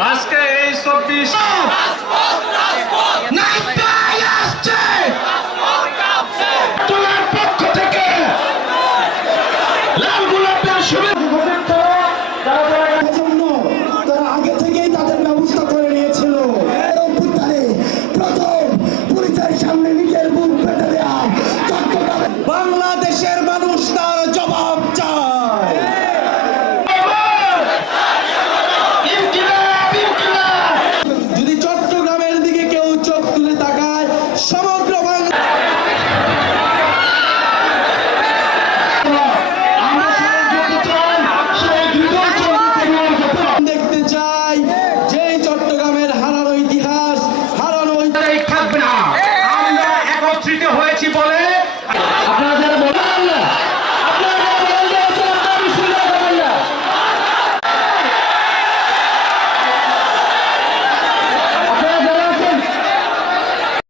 আজকে এই চব্বিশ some of